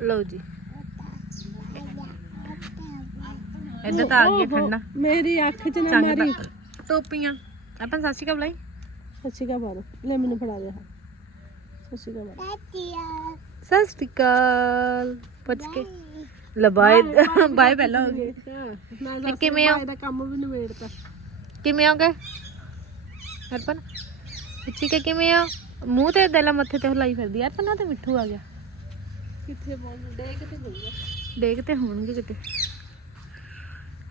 ਲਓ ਜੀ। ਇੱਧਰ ਤਾਂ ਆ ਗਿਆ ਠੰਡਾ। ਮੇਰੀ ਅੱਖ 'ਚ ਨਾ ਚੰਗ। ਮਾਰੀ। ਤੱਕ ਟੋਪੀਆਂ। ਆਪਾਂ ਸਤਿ ਸ਼੍ਰੀ ਅਕਾਲ ਬੁਲਾਈ। ਸਤਿ ਸ਼੍ਰੀ ਅਕਾਲ ਬਾਰੋ ਲੈ ਮੈਨੂੰ ਫੜਾ ਦੇ ਸਤਿ ਸ਼੍ਰੀ ਅਕਾਲ ਬਾਰੋ ਸਤਿ ਸ਼੍ਰੀ ਅਕਾਲ। ਪੁੱਛ ਕੇ। ਲੈ ਬਾਏ। ਬਾਏ ਪਹਿਲਾਂ ਹੋ ਗਈ। ਨਾ ਕਿਵੇਂ ਆ? ਦਾ ਕੰਮ ਵੀ ਨਿਬੇੜਤਾ। ਕਿਵੇਂ ਆਓਗੇ? ਅਰਪਨ। ਠੀਕ ਹੈ ਕਿਵੇਂ ਆ? ਮੂੰਹ ਤੇ ਦਿਲ ਮੱਥੇ ਤੇ ਹਲਾਈ ਫਿਰਦੀ ਆ। ਤੇ ਮਿੱਠੂ ਆ ਗਿਆ। ਕਿੱਥੇ ਬੋਲ ਡੇ ਕਿਤੇ ਗਈ ਦੇਖਦੇ ਹੋਣਗੇ ਕਿਤੇ?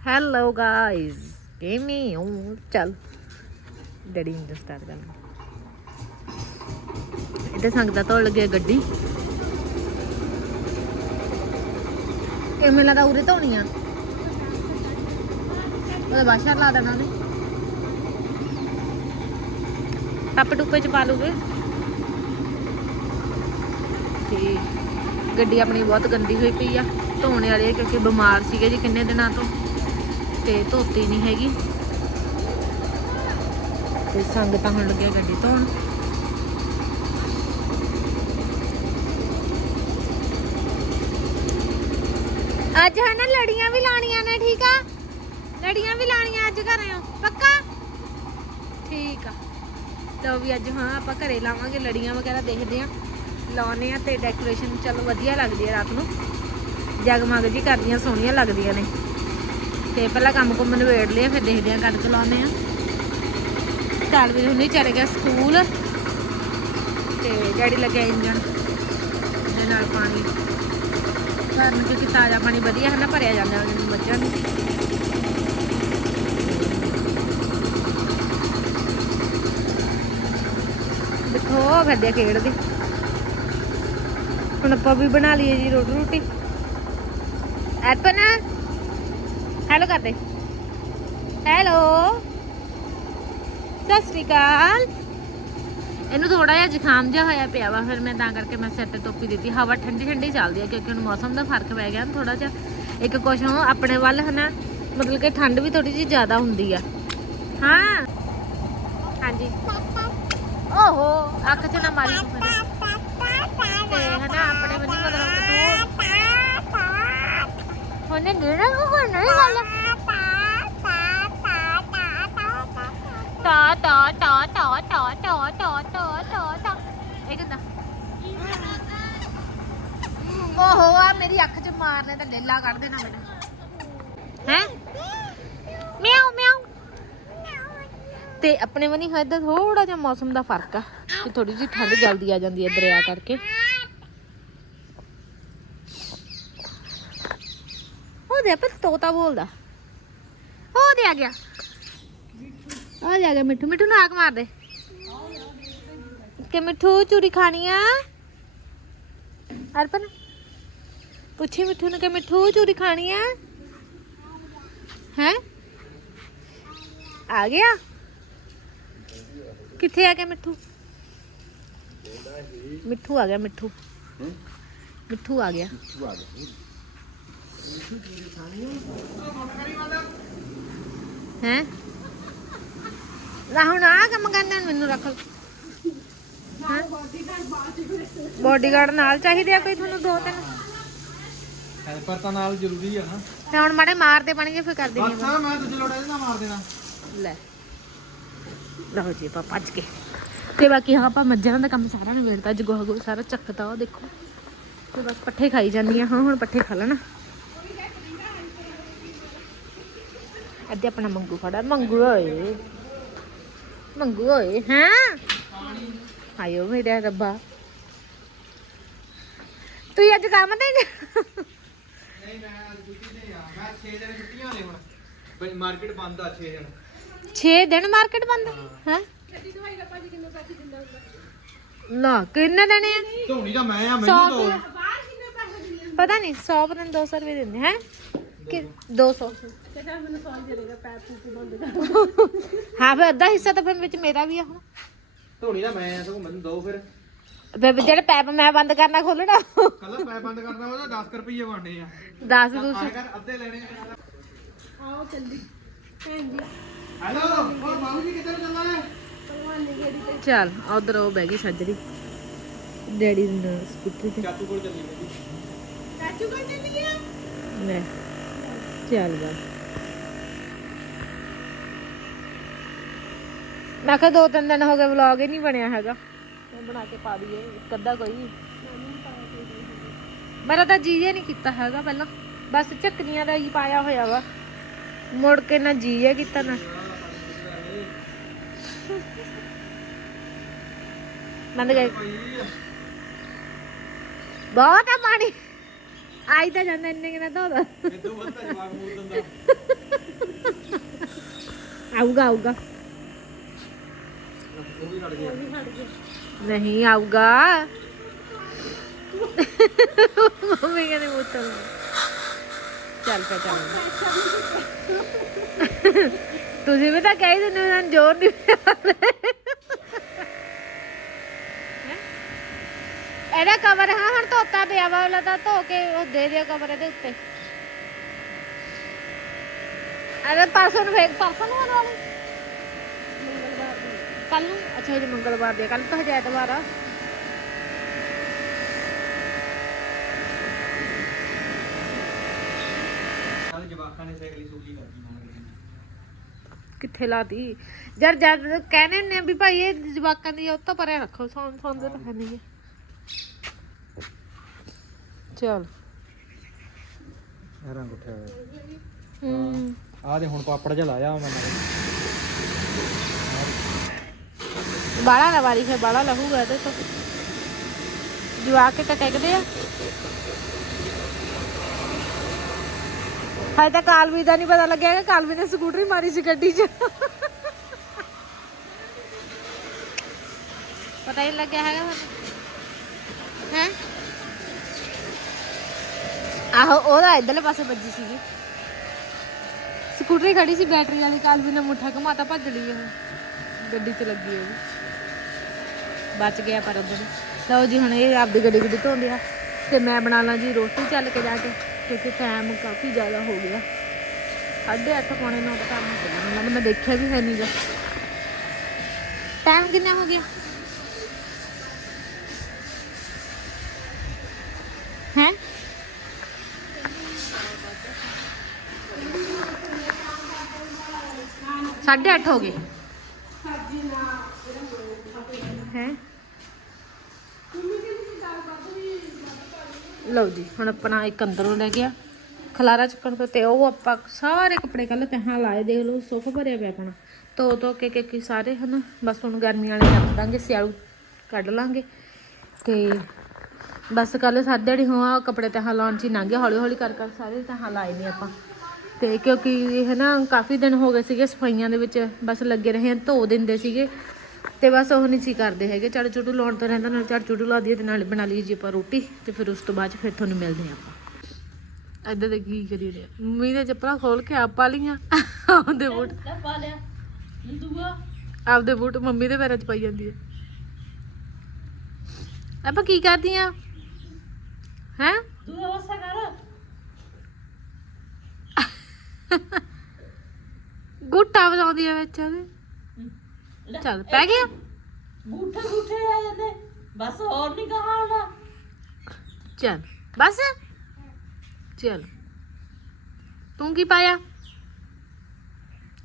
ਹੈਲੋ ਗਾਇਸ ਕਿਵੇਂ ਹੋ? ਚੱਲ। ਡੈਡੀ ਇੰਜਨ ਸਟਾਰਟ ਕਰਨਾ। ਇੱਥੇ ਸੰਗਤਾਂ ਤੋਂ ਲੱਗੇ ਗੱਡੀ। ਇਹ ਮੈਨੂੰ ਲੱਗਾ ਉਰੇ ਧੋਣੀ ਆ। ਉਹਦੇ ਬਾਸ਼ਰ ਲਾ ਦੇਣਾ ਨੇ ਟੱਪ ਟੁੱਪੇ ਚ ਪਾ ਲੂਗੇ। ਠੀਕ। ਗੱਡੀ ਆਪਣੀ ਬਹੁਤ ਗੰਦੀ ਹੋਈ ਪਈ ਆ। ਧੋਣ ਵਾਲੀ ਆ ਕਿਉਂਕਿ ਬਿਮਾਰ ਸੀਗੇ ਜੀ ਕਿੰਨੇ ਦਿਨਾਂ ਤੋਂ। ਤੇ ਧੋਤੀ ਨਹੀਂ ਹੈਗੀ। ਤੇ ਸੰਗ ਤਾਂ ਹੁਣ ਲੱਗਿਆ ਗੱਡੀ ਧੋਣ। ਅੱਜ ਹਨਾ ਲੜੀਆਂ ਵੀ ਲਾਣੀਆਂ ਨੇ, ਠੀਕ ਆ? ਲੜੀਆਂ ਵੀ ਲਾਣੀਆਂ ਅੱਜ ਘਰੇ ਹੋ ਪੱਕਾ? ਠੀਕ ਆ। ਲਓ ਵੀ ਅੱਜ ਹਾਂ, ਆਪਾਂ ਘਰੇ ਲਾਵਾਂਗੇ, ਲੜੀਆਂ ਵਗੈਰਾ ਦੇਖਦੇ ਆ। ਲਾਉਨੇ ਆ ਤੇ ਡੈਕੋਰੇਸ਼ਨ ਚਲੋ ਵਧੀਆ ਲੱਗਦੀ ਹੈ ਰਾਤ ਨੂੰ। ਜਗਮਗ ਜੀ ਕਰਦੀਆਂ, ਸੋਹਣੀਆਂ ਲੱਗਦੀਆਂ ਨੇ। ਤੇ ਪਹਿਲਾਂ ਕੰਮ ਕੁੰਮ ਨਵੇੜ ਲਿਆ ਫਿਰ ਦੇਖਦੇ ਆ ਕਣਕ ਲਾਉਨੇ ਆ। ਚੱਲ ਵੀ ਹੁਣੇ ਚਲੇ ਗਿਆ ਸਕੂਲ। ਤੇ ਡੈਡੀ ਲੱਗਿਆ ਇੰਜਣ ਦੇ ਨਾਲ ਪਾਣੀ। ਕਰਨ ਕਿਉਂਕਿ ਤਾਜ਼ਾ ਪਾਣੀ ਵਧੀਆ ਹੈ ਨਾ, ਭਰਿਆ ਜਾਂਦਾ ਉਹਨਾਂ ਨੂੰ ਮੱਝਾਂ ਨੂੰ। ਦੇਖੋ ਫਿਰਦੇ ਖੇਡਦੇ। ਹੁਣ ਆਪਾਂ ਵੀ ਬਣਾ ਲਈਏ ਜੀ ਰੋਟੀ ਰੋਟੀ। ਐਪਨ ਹੈਲੋ ਕਰਦੇ। ਹੈਲੋ ਸਤਿ ਸ਼੍ਰੀ ਅਕਾਲ। ਇਹਨੂੰ ਥੋੜਾ ਜਿਹਾ ਜ਼ੁਕਾਮ ਜਿਹਾ ਹੋਇਆ ਪਿਆ ਵਾ, ਫਿਰ ਮੈਂ ਤਾਂ ਕਰਕੇ ਮੈਂ ਸਿਰ ਤੇ ਟੋਪੀ ਦਿੱਤੀ। ਹਵਾ ਠੰਡੀ ਠੰਡੀ ਚੱਲਦੀ ਆ, ਕਿਉਂਕਿ ਹੁਣ ਮੌਸਮ ਦਾ ਫ਼ਰਕ ਪੈ ਗਿਆ ਥੋੜਾ ਜਿਹਾ। ਇੱਕ ਕੁਛ ਹੋ ਆਪਣੇ ਵੱਲ ਹਨਾ, ਮਤਲਬ ਕਿ ਠੰਡ ਵੀ ਥੋੜੀ ਜਿਹੀ ਜ਼ਿਆਦਾ ਹੁੰਦੀ ਆ। ਹਾਂ। ਹਾਂਜੀ। ਓਹੋ, ਅੱਖ 'ਚ ਨਾ ਮਾਰੀ। ਤੂੰ। ਤੇ ਹਨਾ ਆਪਣੇ ਬੰਨੀ ਮਤਲਬ ਕਿ ਤੂੰ ਉਹਨੇ ਦੇਣਾ ਕੋ ਨਹੀਂ ਗੱਲ ਤਾ ਤਾ ਤਾ ਤਾ ਤਾ ਤਾ ਤਾ ਤਾ ਤਾ ਤਾ। ਇਹ ਕਿੰਦਾ? ਓਹੋ ਆ ਮੇਰੀ ਅੱਖ 'ਚ ਮਾਰਨੇ ਤਾਂ ਡੇਲਾ ਕੱਢ ਦੇਣਾ ਮੈਨੂੰ ਹੈ? ਮਿਆਉ ਮਿਆਉ। ਤੇ ਆਪਣੇ ਵਨੀ ਹੱਦ ਥੋੜਾ ਜਿਹਾ ਮੌਸਮ ਦਾ ਫ਼ਰਕ ਆ। ਕਿ ਥੋੜੀ ਜਿਹੀ ਠੰਡ ਜਲਦੀ ਆ ਜਾਂਦੀ ਹੈ ਦਰਿਆ ਕਰਕੇ ਉਹਦੇ ਪਰ ਤੋਤਾ ਬੋਲਦਾ। ਉਹਦੇ ਆ ਗਿਆ। ਆ ਜਾ ਗਿਆ ਮਿੱਠੂ ਮਿੱਠੂ ਨਾਕ ਮਾਰ ਦੇ। ਕਿ ਮਿੱਠੂ ਚੂਰੀ ਖਾਣੀ ਆ? ਅਰਪਨ ਪੁੱਛੀ ਮਿੱਠੂ ਨੂੰ ਕਿ ਮਿੱਠੂ ਚੂਰੀ ਖਾਣੀ ਆ? ਹੈ? ਆ ਗਿਆ। ਕਿੱਥੇ ਆ ਗਿਆ ਮਿੱਠੂ? ਮਿੱਠੂ ਆ ਗਿਆ ਮਿੱਠੂ। ਮਿੱਠੂ ਆ ਗਿਆ। ਹੈ? ਹੁਣ ਆ ਕੰਮ ਕਰਨਾ ਮੈਨੂੰ ਰੱਖ ਬਾਡੀਗਾਰਡ ਨਾਲ ਚਾਹੀਦੇ ਆ ਕੋਈ ਤੁਹਾਨੂੰ ਦੋ ਤਿੰਨ? ਹੈਲਪਰ ਤਾਂ ਨਾਲ ਜ਼ਰੂਰੀ ਆ ਨਾ। ਤੇ ਹੁਣ ਮਾੜੇ ਮਾਰਦੇ ਪਾਣਗੇ ਫਿਰ ਕਰ ਦੇਣੀ ਬਸ ਮੈਂ ਦੂਜੇ ਲੋੜੇ ਨਾਲ ਮਾਰ ਦੇਣਾ। ਲੈ। ਲਓ ਜੀ ਆਪਾਂ ਭੱਜ ਕੇ ਤੇ ਬਾਕੀ ਹਾਂ ਆਪਾਂ ਮੱਝਾਂ ਦਾ ਕੰਮ ਸਾਰਾ ਨਿਬੇੜਤਾ ਅੱਜ ਗੋਹਾ ਗੋਹਾ ਸਾਰਾ ਚੱਕਤਾ ਉਹ ਦੇਖੋ। ਤੇ ਬਸ ਪੱਠੇ ਖਾਈ ਜਾਂਦੀਆਂ ਹਾਂ ਹੁਣ ਪੱਠੇ ਖਾ ਲੈਣਾ। ਅੱਜ ਆਪਣਾ ਮੰਗੂ ਖੜਾ ਮੰਗੂ ਓਏ ਮੰਗੂ ਓਏ ਹਾਂ? ਆਇਓ ਮੇਰਾ ਰੱਬਾ। ਤੂੰ ਅੱਜ ਕੰਮ ਤੇ ਨਹੀਂ ਮੈਂ ਛੁੱਟੀ ਤੇ ਆ ਮੈਂ 6 ਦਿਨ ਛੁੱਟੀਆਂ ਨੇ ਹੁਣ ਬਈ ਮਾਰਕੀਟ ਬੰਦ ਆ 6 ਦਿਨ ਛੇ ਦਿਨ ਮਾਰਕੀਟ ਬੰਦ? ਹੈ? ਨਾ ਕਿੰਨੇ ਦੇਣੇ ਆ? ਧੋਣੀ ਤਾਂ ਮੈਂ ਆ ਸੌ ਮੈਨੂੰ ਦੋ ਰੁਪਏ। ਪਤਾ ਨਹੀਂ 100 ਪਤਾ 200 ਰੁਪਏ ਦਿੰਦੇ ਹੈ? ਕਿ 200 ਹਾਂ ਫਿਰ ਅੱਧਾ ਹਿੱਸਾ ਤਾਂ ਫਿਰ ਵਿੱਚ ਮੇਰਾ ਵੀ ਆ ਹੁਣ। ਧੋਣੀ ਤਾਂ ਮੈਂ ਤੂੰ ਮੈਨੂੰ ਦੋ ਫਿਰ। ਫਿਰ ਜਿਹੜੇ ਪੈਪ ਮੈਂ ਬੰਦ ਕਰਨਾ ਖੋਲਣਾ। ਕੱਲ ਪੈ ਬੰਦ ਕਰਨਾ ਉਹਦਾ 10 ਰੁਪਏ ਬਣਨੇ ਆ। 10 ਦੂਸ। ਆਏ ਕਰ ਅੱਧੇ ਲੈਣੇ ਆਓ ਚੱਲੀ। ਭੈਣ ਜੀ। ਹੈਲੋ ਹੋਰ ਬਾਬੂ ਜੀ ਕਿੱਧਰ ਚੱਲਣਾ ਹੈ ਚੱਲ ਉਧਰ ਉਹ ਬਹਿ ਗਈ ਸੱਜਰੀ। ਡੈਡੀ ਨੂੰ ਸਕੂਟਰੀ ਤੇ। ਚਾਚੂ ਕੋਲ ਚੱਲੀ ਮੈਂ ਲੈ ਚੱਲ ਗਾ ਮੈਂ ਕਿਹਾ ਦੋ ਤਿੰਨ ਦਿਨ ਹੋ ਗਏ ਵਲੌਗ ਹੀ ਨਹੀਂ ਬਣਿਆ ਹੈਗਾ। ਮੈਂ ਬਣਾ ਕੇ ਪਾ ਦਈਏ ਇੱਕ ਅੱਧਾ ਕੋਈ ਮੇਰਾ ਤਾਂ ਜੀਜੇ ਨਹੀਂ ਕੀਤਾ ਹੈਗਾ ਪਹਿਲਾਂ। ਬਸ ਝੱਕਨੀਆਂ ਦਾ ਹੀ ਪਾਇਆ ਹੋਇਆ ਵਾ। ਮੁੜ ਕੇ ਨਾ ਜੀਜੇ ਕੀਤਾ ਨਾ। ਬੰਦ ਗਏ ਬਹੁਤ ਆ ਪਾਣੀ। ਆਈ ਤਾਂ ਜਾਂਦਾ ਇੰਨੇ ਕਿਨਾ ਧੋਦਾ ਇਦੋਂ ਵੱਧ ਤਾਂ ਜਵਾਬ ਮੂਰ ਦਿੰਦਾ। ਆਊਗਾ ਆਊਗਾ। ਨਹੀਂ ਆਊਗਾ। ਮੰਮੀ ਕਹਿੰਦੀ ਮੁੱਤਲ ਚੱਲ ਪੈ ਚੱਲ। ਤੁਸੀਂ ਵੀ ਤਾਂ ਕਹੀ ਦਿੰਦੇ ਹੋ, ਸਾਨੂੰ ਜ਼ੋਰ ਨਹੀਂ ਪਿਆ। ਇਹਦਾ ਕਵਰ ਹਾਂ, ਹੁਣ ਧੋਤਾ ਪਿਆ ਵਾ ਉਹਲਾ ਤਾਂ ਧੋ ਕੇ ਉਹ ਦੇ ਦਿਓ ਕਵਰ ਇਹਦੇ ਉੱਤੇ। ਅਰੇ ਪਰਸੋਂ ਨੂੰ ਫੇਕ ਪਰਸੋਂ ਨੂੰ ਆਉਣ ਵਾਲੀ? ਕੱਲ ਨੂੰ? ਅੱਛਾ ਇਹ ਮੰਗਲਵਾਰ ਦੀ ਕੱਲ ਤਾਂ ਹਜੇ ਐਤਵਾਰ ਆ। ਜਵਾਕਾਂ ਨੇ ਸਾਈਕਲ ਸੂਲੀ ਕਿੱਥੇ ਲਾਤੀ? ਜਦ ਜਦ ਕਹਿੰਦੇ ਹੁੰਦੇ ਆ ਵੀ ਭਾਈ ਇਹ ਜਵਾਕਾਂ ਦੀ ਉਹ ਤਾਂ ਪਰੇ ਰੱਖੋ ਸੌਂ ਸੌਂਦੇ ਤਾਂ ਹੈ ਨਹੀਂ ਚਲ। ਇਹ ਰੰਗ ਉੱਠਿਆ ਹੋਇਆ। ਹੂੰ। ਆ ਦੇ ਹੁਣ ਪਾਪੜ ਜਿਹਾ ਲਾਇਆ ਮੈਂ। ਨਾਲ ਬਾਲਾ ਨਾ ਵਾਰੀ ਫੇ ਬਾਲਾ ਲਹੂਗਾ ਤੇ ਤੋਂ। ਜਵਾ ਕੇ ਤਾਂ ਟਿਕਦੇ ਆ? ਹਾਏ ਤਾਂ ਕਾਲਵੀ ਦਾ ਨਹੀਂ ਪਤਾ ਲੱਗਿਆ ਕਿ ਕਾਲਵੀ ਨੇ ਸਕੂਟਰੀ ਮਾਰੀ ਸੀ ਗੱਡੀ 'ਚ। ਪਤਾ ਹੀ ਲੱਗਿਆ ਹੈਗਾ ਮੈਨੂੰ ਹੈ? ਆਹੋ, ਉਹਦਾ ਇਧਰਲੇ ਪਾਸੇ ਵੱਜੀ ਸੀਗੀ। ਸਕੂਟਰੀ ਖੜੀ ਸੀ ਬੈਟਰੀ ਵਾਲੀ ਕਾਲਵੀ ਨੇ ਮੁੱਠਾ ਘਮਾਤਾ, ਭੱਜ ਲਈ ਉਹ ਗੱਡੀ 'ਚ ਲੱਗੀ ਉਹ ਬਚ ਗਿਆ ਪਰ ਉਧਰ ਲਓ ਜੀ, ਹੁਣ ਇਹ ਆਪਦੀ ਗੱਡੀ ਗੱਡੀ ਧੋਂਦੇ ਆ। ਤੇ ਮੈਂ ਬਣਾ ਲਾਂ ਜੀ ਰੋਟੀ ਚੱਲ ਕੇ ਜਾ ਕੇ, ਕਿਉਂਕਿ ਟਾਈਮ ਕਾਫੀ ਜ਼ਿਆਦਾ ਹੋ ਗਿਆ। ਸਾਢੇ ਅੱਠ ਪੌਣੇ ਨੌ ਦਾ ਟਾਈਮ ਹੋ ਗਿਆ। ਮੈਨੂੰ ਮੈਂ ਦੇਖਿਆ ਵੀ ਹੈ ਨਹੀਂਗਾ ਟਾਈਮ ਕਿੰਨਾ ਹੋ ਗਿਆ? ਹੈ? ਸਾਢੇ ਅੱਠ ਹੋ ਗਏ। ਲਓ ਜੀ, ਹੁਣ ਆਪਣਾ ਇੱਕ ਅੰਦਰੋਂ ਲੈ ਗਿਆ। ਖਲਾਰਾ ਚੁੱਕਣ ਤੋਂ ਤੇ ਉਹ ਆਪਾਂ ਸਾਰੇ ਕੱਪੜੇ ਕੱਲ ਤਹਾਂ ਲਾਏ, ਦੇਖ ਲਓ ਸੁੱਕ ਭਰਿਆ ਪਿਆ ਆਪਣਾ। ਧੋ ਧੋ ਕੇ ਕਿ ਕਿ ਸਾਰੇ, ਹਨ, ਬਸ ਹੁਣ ਗਰਮੀ ਵਾਲੇ ਰੱਖ ਦਾਂਗੇ, ਸਿਆਲੂ ਕੱਢ ਲਾਂਗੇ। ਤੇ ਬਸ ਕੱਲ ਸਾਦੜੀ ਹੋਆ ਕੱਪੜੇ ਤਹਾਂ ਲਾਉਣ ਚ ਹੀ ਲੰਘ ਗਿਆ ਹੌਲੀ ਹੌਲੀ ਕਰ ਕਰ ਸਾਰੇ ਤਹਾਂ ਲਾਏ ਨੇ ਆਪਾਂ। ਤੇ ਕਿਉਂਕਿ ਇਹ ਨਾ ਕਾਫੀ ਦਿਨ ਹੋ ਗਏ ਸੀਗੇ ਸਫਾਈਆਂ ਦੇ ਵਿੱਚ, ਬਸ ਲੱਗੇ ਰਹੇ ਹਾਂ ਧੋ ਦਿੰਦੇ ਸੀਗੇ। ਤੇ ਬਸ ਉਹ ਨਹੀਂ ਸੀ ਕਰਦੇ ਹੈਗੇ। ਚੜ ਚੁਟੂ ਲਾਉਣ ਤੋਂ ਰਹਿੰਦਾ ਨਾਲ ਚੜ ਚੁਟੂ ਲਾ ਦਈਏ ਤੇ ਨਾਲ ਬਣਾ ਲਈਏ ਜੀ ਆਪਾਂ ਰੋਟੀ ਤੇ ਫਿਰ ਉਸ ਤੋਂ ਬਾਅਦ ਫਿਰ ਤੁਹਾਨੂੰ ਮਿਲਦੇ ਆਪਾਂ। ਇੱਦਾਂ ਦੇ ਕੀ ਕਰੀ ਰਿਹਾ ਮੰਮੀ ਦੇ ਚੱਪਲਾਂ ਖੋਲ ਕੇ ਆਪ ਪਾ ਲੀਆਂ ਆਪਦੇ ਬੂਟ ਪਾ ਲਿਆ। ਦੂਆ। ਆਪਦੇ ਬੂਟ ਮੰਮੀ ਦੇ ਪੈਰਾਂ 'ਚ ਪਾਈ ਜਾਂਦੀ ਹੈ। ਆਪਾਂ ਕੀ ਕਰਦੀਆਂ ਹੈ? ਦੂਆ ਵਸਾ ਕਰ। ਗੁੱਟਾ ਵਜਾਉਂਦੀ ਆ ਵਿੱਚ ਉਹਦੇ। ਚੱਲ ਪੈ ਗਿਆ ਗੂਠੇ ਗੂਠੇ ਆ ਜਾਂਦੇ ਬਸ ਹੋਰ ਨਹੀਂ ਕਹਾ ਹੋਣਾ ਚੱਲ ਬਸ ਚੱਲ ਤੂੰ ਕੀ ਪਾਇਆ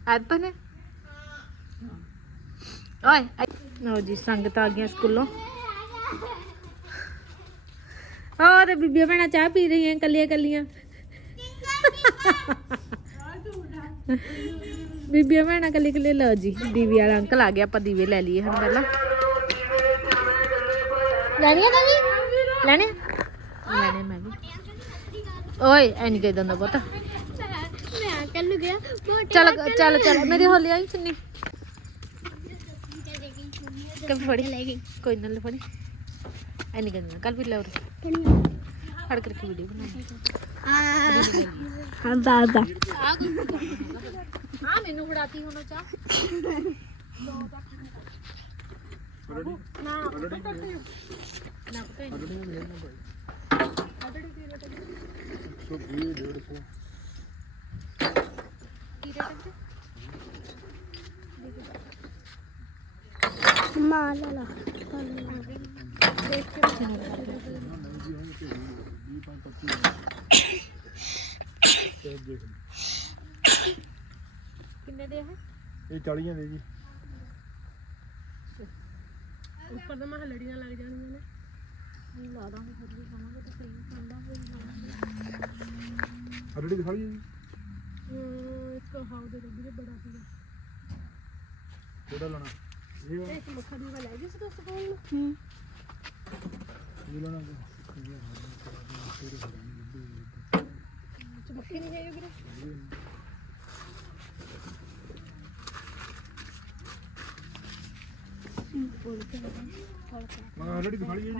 ਐਪਲ ਨੇ ਓਏ ਲਓ ਜੀ ਸੰਗਤ ਆ ਗਈਆਂ ਸਕੂਲੋਂ ਔਰ ਬੀਬੀਆਂ ਭੈਣਾਂ ਚਾਹ ਪੀ ਰਹੀਆਂ ਕੱਲੀਆਂ ਕੱਲੀਆਂ ਬੀਬੀਆਂ ਭੈਣਾਂ ਕੱਲੀ ਕੱਲੀ ਲਓ ਜੀ ਦੀਵੇ ਵਾਲਾ ਅੰਕਲ ਆ ਗਿਆ ਆਪਾਂ ਦੀਵੇ ਲੈ ਲਈਏ ਹੁਣ ਪਹਿਲਾਂ। ਲੈਣੀ ਆ ਤਾਂ ਵੀ ਲੈਣੇ? ਲੈਣੇ ਮੈਂ ਵੀ। ਓਏ ਐ ਨਹੀਂ ਕਹਿ ਦਿੰਦਾ ਪੁੱਤ। ਮੈਂ ਕੱਲ ਗਿਆ ਚੱਲ ਚੱਲ ਚੱਲ ਮੇਰੀ ਹੋਲੀ ਆਈ ਚੁੰਨੀ। ਕੱਲ ਫੜੀ। ਲੈ ਗਈ। ਕੋਈ ਨਾ ਲੈ ਫੜੀ। ਐ ਨਹੀਂ ਕਹਿੰਦਾ ਕੱਲ ਵੀ ਲੈ ਉਰੇ ਫੜ ਕਰਕੇ ਵੀਡੀਓ ਦਾਦਾ ਆ। ਹਾਂ ਫੜਾਤੀ ਹੁਣ ਚਾਹ ਨਾ ਪਤਾ ਨਹੀਂ ਕੀ ਰੇਟ ਹੈ ਮਾਂ ਲਾ ਲਾ ਦੇਖ ਕੇ ਇਹ ਦੇਖ ਕਿੰਨੇ ਦੇ ਹੈ ਇਹ? 40 ਦੇ ਜੀ। ਉੱਪਰ ਤਾਂ ਮਹ ਲੜੀਆਂ ਲੱਗ ਜਾਣੀਆਂ ਨੇ। ਨਹੀਂ ਲਾ ਦਾਂਗੇ ਫਿਰ ਵੀ ਖਾਵਾਂਗੇ ਤੇ ਸਹੀ ਖਾਂਦਾ ਹਰੜੀ ਦਿਖਾਈ ਜੀ। ਅਹ ਇੱਕ ਹਾਉ ਦੇ ਰੱਬੀ ਬੜਾ ਸੀਗਾ। ਕਿਹੜਾ ਲੈਣਾ? ਇਹ ਵਾਲਾ? ਇੱਕ ਮੱਖਾ ਦੀ ਲੈ ਗਈ ਸੀ ਦੋਸਤ ਕੋਲ। ਹੂੰ। ਇਹ ਲੈਣਾ ਚਮੱਕੀ ਨਹੀਂ ਹੈਗੀ ਵੀਰੇ? ਮੈਂ ਹਰੜੀ ਦਿਖਾਈ ਜੀ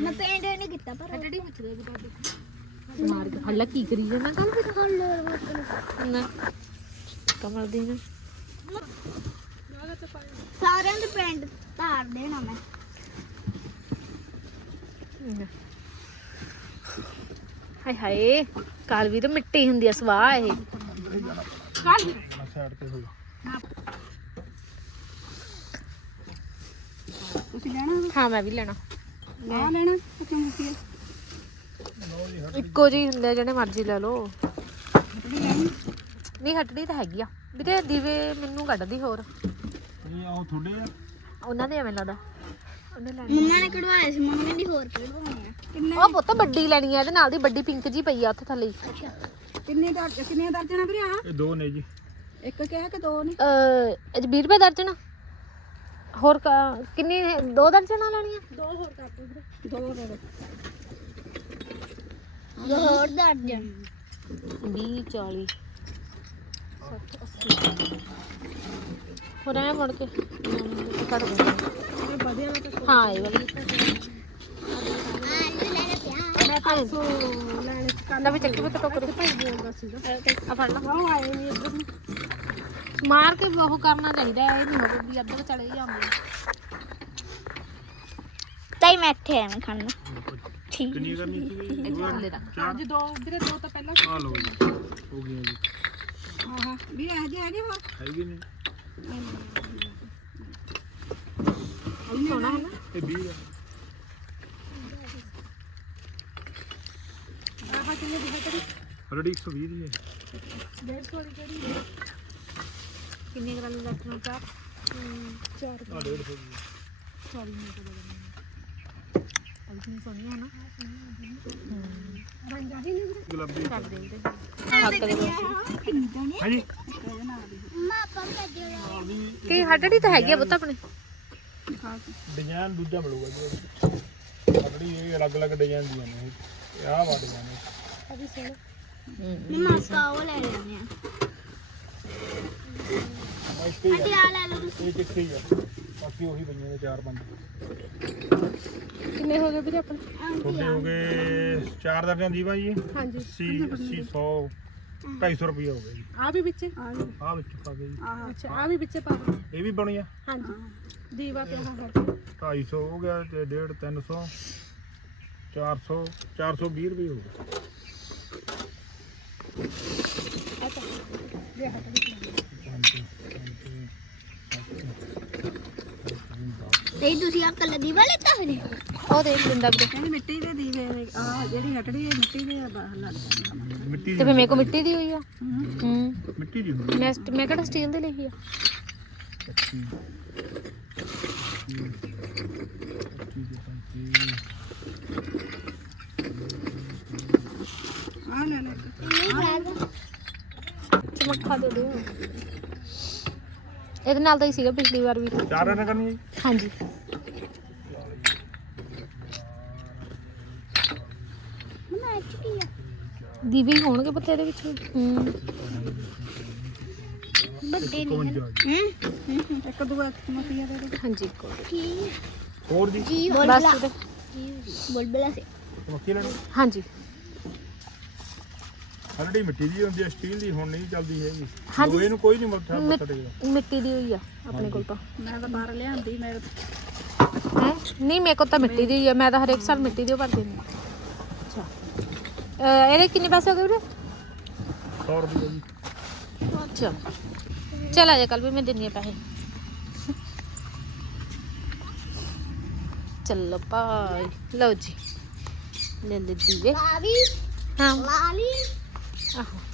ਮੈਂ ਪੇਂਟ ਨਹੀਂ ਕੀਤਾ ਪਰ ਹੱਡੜੀ ਪੁੱਛਦੇ ਵੀ ਤੁਹਾਡੇ ਮਾਰ ਕੇ ਹੱਲਾ ਕੀ ਕਰੀ ਜਾਂਦਾ? ਕੱਲ ਫਿਰ ਨਾ। ਕਮਲ ਦੀ ਨਾ। ਸਾਰਿਆਂ ਦੇ ਪੇਂਟ ਧਾਰ ਦੇਣਾ ਮੈਂ। ਨਾ। ਹਾਏ ਹਾਏ ਕਾਲ ਵੀ ਤਾਂ ਮਿੱਟੀ ਹੁੰਦੀ ਆ ਸਵਾਹ ਇਹ। ਸਾਈਡ ਤੇ ਹੋ। ਤੁਸੀਂ ਲੈਣਾ ਹਾਂ ਮੈਂ ਵੀ ਲੈਣਾ। ਆ ਲੈਣਾ ਚਮੱਕੀ ਇੱਕੋ ਜਿਹੀ ਹੁੰਦੇ ਆ, ਜਿਹੜੇ ਮਰਜ਼ੀ ਲੈ ਲਓ। ਨਹੀਂ? ਹਟੜੀ ਤਾਂ ਹੈਗੀ ਆ। ਵੀਰੇ ਦੀਵੇ ਮੈਨੂੰ ਕੱਢਦੀ ਹੋਰ। ਇਹ ਆਹ ਤੁਹਾਡੇ ਆ। ਉਹਨਾਂ ਦੇ ਐਵੇਂ ਲੱਗਦਾ। ਉਹਨੇ ਲੈਣੀ। ਮੰਮਾ ਨੇ ਕਢਵਾਏ ਸੀ ਮੰਮੀ ਦੀ ਹੋਰ ਕਢਵਾਉਣੀ ਆ। ਕਿੰਨੇ ਉਹ ਪੁੱਤ ਵੱਡੀ ਲੈਣੀ ਆ ਇਹਦੇ ਨਾਲ ਦੀ ਵੱਡੀ ਪਿੰਕ ਜੀ ਪਈ ਆ ਉੱਥੇ ਥੱਲੇ ਹੀ। ਕਿੰਨੇ ਦਰ ਕਿੰਨੇ ਦਰਜਣਾ ਵੀਰੇ ਆ ਇਹ ਦੋ ਨੇ ਜੀ। ਇੱਕ ਕਿਹਾ ਕਿ ਦੋ ਨੇ? ਅਹ ਇਹ 'ਚ 20 ਰੁਪਏ ਦਰਜਨ? ਆ? ਹੋਰ ਕ- ਕਿੰਨੀ ਦੋ ਦਰਜਨਾਂ ਲੈਣੀਆਂ? ਦੋ ਹੋਰ ਕਰ ਦੋ ਦੋ ਦੋ। ਹੋਰ ਦਰਜਨ 20 40 60 80 ਹੋਰ ਐ ਮੁੜ ਕੇ। ਕੱਢ ਇਹ ਵਧੀਆ ਨਾ ਤੇ ਹਾਂ ਇਹ ਵਾਲੀ। ਆ ਲੈ ਪਿਆ। ਸੋ ਲੈਣੇ ਕੰਨਾ ਵੀ ਚੱਕੀ ਟੋਕਰੀ। ਭਾਈ ਬੋਲਦਾ ਸੀਗਾ। ਆ ਫੜ ਲਾ। ਆਏ ਨਹੀਂ ਇੱਧਰ ਨੂੰ। ਮਾਰ ਕੇ ਉਹ ਕਰਨਾ ਚਾਹੀਦਾ ਹੈ, ਇਹ ਨਹੀਂ ਹੋਵੇ ਵੀ ਅੱਧੇ ਚਲੇ ਜਾਂਦੇ ਤਾਈ ਮੈਂ ਇੱਥੇ ਐਵੇਂ ਖਾਣਾ ਠੀਕ। ਕਿੰਨੀ ਕਰਨੀ ਸੀ ਇਹ ਥੱਲੇ ਰੱਖ ਅੱਜ ਦੋ ਵੀਰੇ ਦੋ ਤਾਂ ਪਹਿਲਾਂ। ਆ ਲਓ ਜੀ ਹੋ ਗਿਆ ਜੀ। ਹਾਂ ਹਾਂ ਵੀ ਇਹ ਜੇ ਹੈਗੇ ਹੋਰ? ਹੈਗੇ ਨੇ। ਸੋਹਣਾ ਹੈ ਨਾ। ਇਹ 20 ਆ ਆਹ ਕਿੰਨੇ ਦੀ ਹੈ ਤੇਰੀ? ਹਰੜੀ 120 ਦੀ ਹੈ। 150 ਵਾਲੀ ਕਿਹੜੀ ਹੈ? ਕਿੰਨੇ ਕਰਾ ਲਈ ਰੱਖਣਾ ਚਾਹ ਚਾਰ। ਆ 150 ਦੀ ਹੈ। ਸੌਰੀ ਨਹੀਂ ਪਤਾ ਉਹ ਕਿੰਨੀ ਸੋਹਣੀ ਹੈ ਨਾ ਰੰਗ ਆਹੀ ਨੇ ਵੀਰੇ ਗੁਲਾਬੀ ਕੱਢ ਦੇ ਇਹਦੇ ਹੱਕ ਦੇ ਬਸ ਹਾਂਜੀ। ਕੀ ਹੱਡੜੀ ਤਾਂ ਹੈਗੀ ਆ ਪੁੱਤ ਆਪਣੇ? ਡਿਜ਼ਾਈਨ ਦੂਜਾ ਮਿਲੂਗਾ ਜੀ ਹਰੜੀ ਇਹ ਅਲੱਗ-ਅਲੱਗ ਡਿਜ਼ਾਈਨ ਦੀਆਂ ਨੇ। ਇਹ ਆਹ ਵਾ ਡਿਜ਼ਾਈਨ ਹੈ। ਅਭੀ ਸੋਹਣਾ ਮੰਮਾ ਆਪਾਂ ਉਹ ਲੈ ਲੈਣੇ ਆ। ਇੱਥੇ ਹੀ ਆ ਲੈ ਲਓ ਤੁਸੀਂ। ਇਹ ਕਿੱਥੇ ਹੀ ਆ। ਬਾਕੀ ਉਹੀ ਪਈਆਂ ਨੇ ਚਾਰ ਪੰਜ। ਕਿੰਨੇ ਹੋ ਗਏ ਵੀਰੇ ਆਪਣੇ? ਤੁਹਾਡੇ ਹੋ ਗਏ ਚਾਰ ਦਰਜਨ ਦੀ ਭਾਈ ਇਹ? ਹਾਂਜੀ 80 80 100 250 ਰੁਪਏ ਹੋ ਗਏ ਜੀ। ਆ ਵੀ ਵਿੱਚੇ? ਆ ਗਏ ਆਹ ਵਿੱਚ ਪਾ ਕੇ ਜੀ। ਅੱਛਾ ਆ ਵੀ ਵਿੱਚੇ ਪਾ ਦਿਓ। ਇਹ ਵੀ ਬਣੀ ਆ? ਹਾਂਜੀ। ਦੀਵਾ ਤੇ ਹੈ 250 ਹੋ ਗਿਆ ਤੇ 1.5 300 400 420 ਰੁਪਏ ਹੋ ਗਏ ਇਹ ਗਈ ਪੰਜ, ਤੇ ਤੁਸੀਂ ਆ ਕਲਰ ਦੀਵਾ ਲੈਤਾ ਹਜੇ ਉਹ ਦੇਖ ਦਿੰਦਾ ਵੀਰੇ। ਕਹਿੰਦੀ ਮਿੱਟੀ ਦੇ ਦੀਵੇ ਆ ਜਿਹੜੀ ਹਟੜੀ ਹੈ ਮਿੱਟੀ ਦੇ ਆ ਬਾਹਰ ਲੱਗ ਜਾਂਦਾ ਮਿੱਟੀ ਤੇ ਦੀ ਫੇ ਮੇਰੇ ਕੋ ਮਿੱਟੀ ਦੀ ਹੋਈ ਆ। ਹੂੰ। ਮਿੱਟੀ ਦੀ ਹੁੰਦੀ ਮੈਂ ਮੈਂ ਕਿਹੜਾ ਸਟੀਲ ਦੀ ਲਈ ਆ। ਦੇ ਆ ਲੈ। ਲੈ ਚਮੱਖਾ ਦੇ ਦਿਓ। ਇਹਦੇ ਨਾਲ ਤਾਂ ਹੀ ਸੀਗਾ ਪਿਛਲੀ ਵਾਰ ਵੀ। ਚਾਰ ਰਨ ਕਰਨੀ ਹੈ ਜੀ? ਹਾਂਜੀ। ਮੰਮਾ ਇਹ 'ਚ ਕੀ ਆ ਦੀਵੇ ਹੀ ਹੋਣਗੇ ਪੁੱਤ ਇਹਦੇ ਵਿੱਚ। ਹੂੰ ਵੱਡੇ ਨਹੀਂ 52 ਜੀ। ਹੂੰ। ਇੱਕ ਦੂਆ ਮਤੀਆ ਦੇ ਦੇ ਹਾਂਜੀ। ਕੋ? ਕੀ ਹੋਰ ਜੀ? ਕੀ ਬਸ। ਬੋਲਬਲਾ ਉਹਦੇ- ਬੋਲਬਲਾ ਸੇ। ਮੱਕੀ ਲੈਣੀ? ਹਾਂਜੀ। ਹਰੜੀ ਮਿੱਟੀ ਦੀ ਹੁੰਦੀ ਹੈ ਸਟੀਲ ਦੀ ਹੁਣ ਨਹੀਂ ਚੱਲਦੀ ਹੈਗੀ। ਹਾਂਜੀ। ਲੋਹੇ ਨੂੰ ਕੋਈ ਨਹੀਂ ਮੱਥਾ ਮੱਥਾ ਟੇਕਦਾ ਮਿ- ਮਿੱਟੀ ਦੀ ਹੋਈ ਆ ਆਪਣੇ ਕੋਲ ਤਾਂ। ਮੈਂ ਤਾਂ ਬਾਹਰ ਲਿਆਂਦੀ ਮੈਂ ਹੈ? ਨਹੀਂ ਮੇਰੇ ਕੋਲ ਤਾਂ ਮਿੱਟੀ ਦੀ ਹੋਈ ਆ ਮੈਂ ਤਾਂ ਹਰੇਕ ਸਾਲ ਮਿੱਟੀ ਦੀ ਓ ਭਰਦੀ ਹਾਂ। ਅੱਛਾ। ਅਹ ਇਹਦੇ ਕਿੰਨੇ ਪੈਸੇ ਹੋ ਗਏ ਵੀਰੇ? 100 ਰੁਪਏ ਜੀ। ਅੱਛਾ। ਚਲ ਆ ਜਾ ਕੱਲ ਵੀ ਮੈਂ ਦਿੰਨੀ ਆ ਪੈਸੇ। ਚਲੋ ਭਾਈ। ਲਓ ਜੀ। ਲੈ ਲੈ ਦੀਵੇ ਲਾਲੀ ਹਾਂ। ਲਾਲੀ Ага.